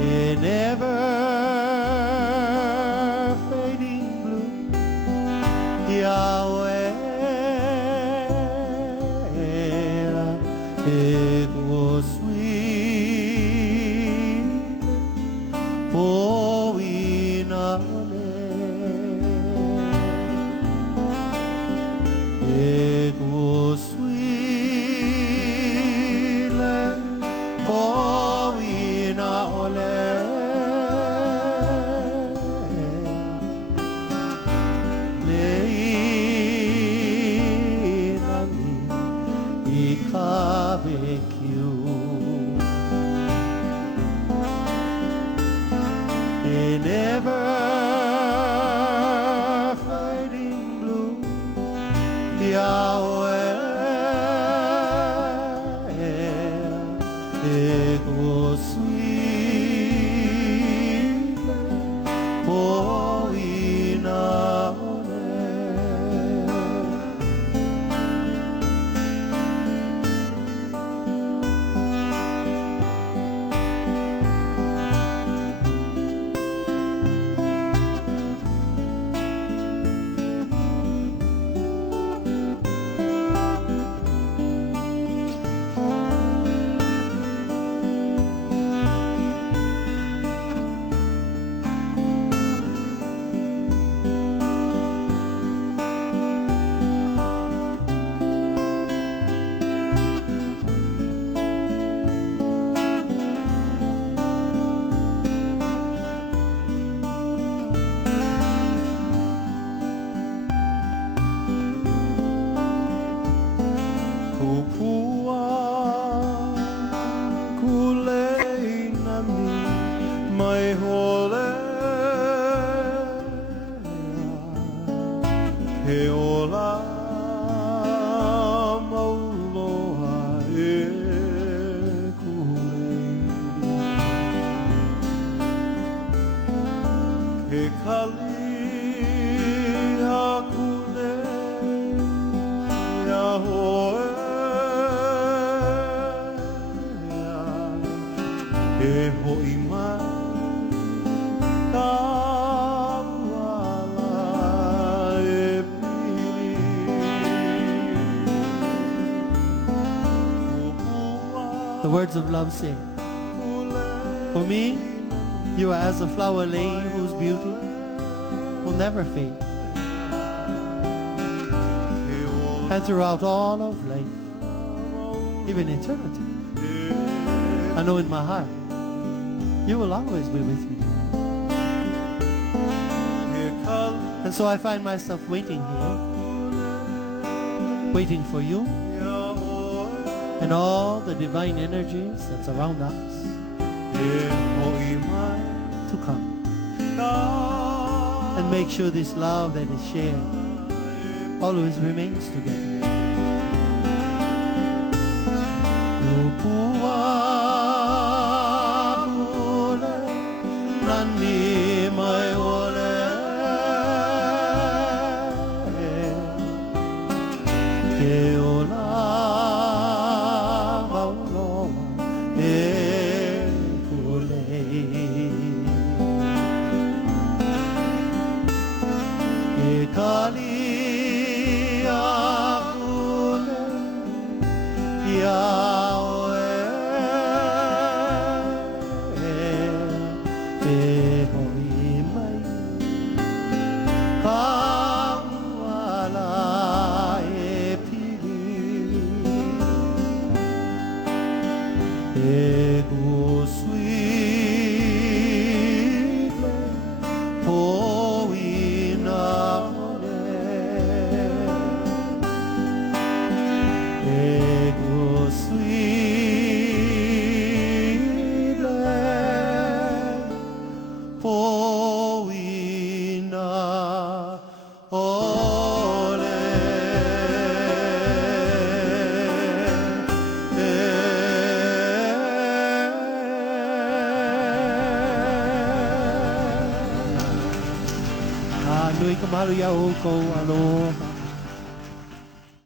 in ever fading blue, Yahweh, it was sweet for in our land. It was sweet for in our land. In ever fading blue, Yahweh, it was sweet for in our my hole he ola mauloha e kule he kali hakule ya hoe e hoi mai The words of love say, for me, you are as a flower lane whose beauty will never fade. And throughout all of life, even eternity, I know in my heart, you will always be with me. And so I find myself waiting here, waiting for you and all the divine energies that surround us to come and make sure this love that is shared always remains together. Nui ka malu ia o kou aloha.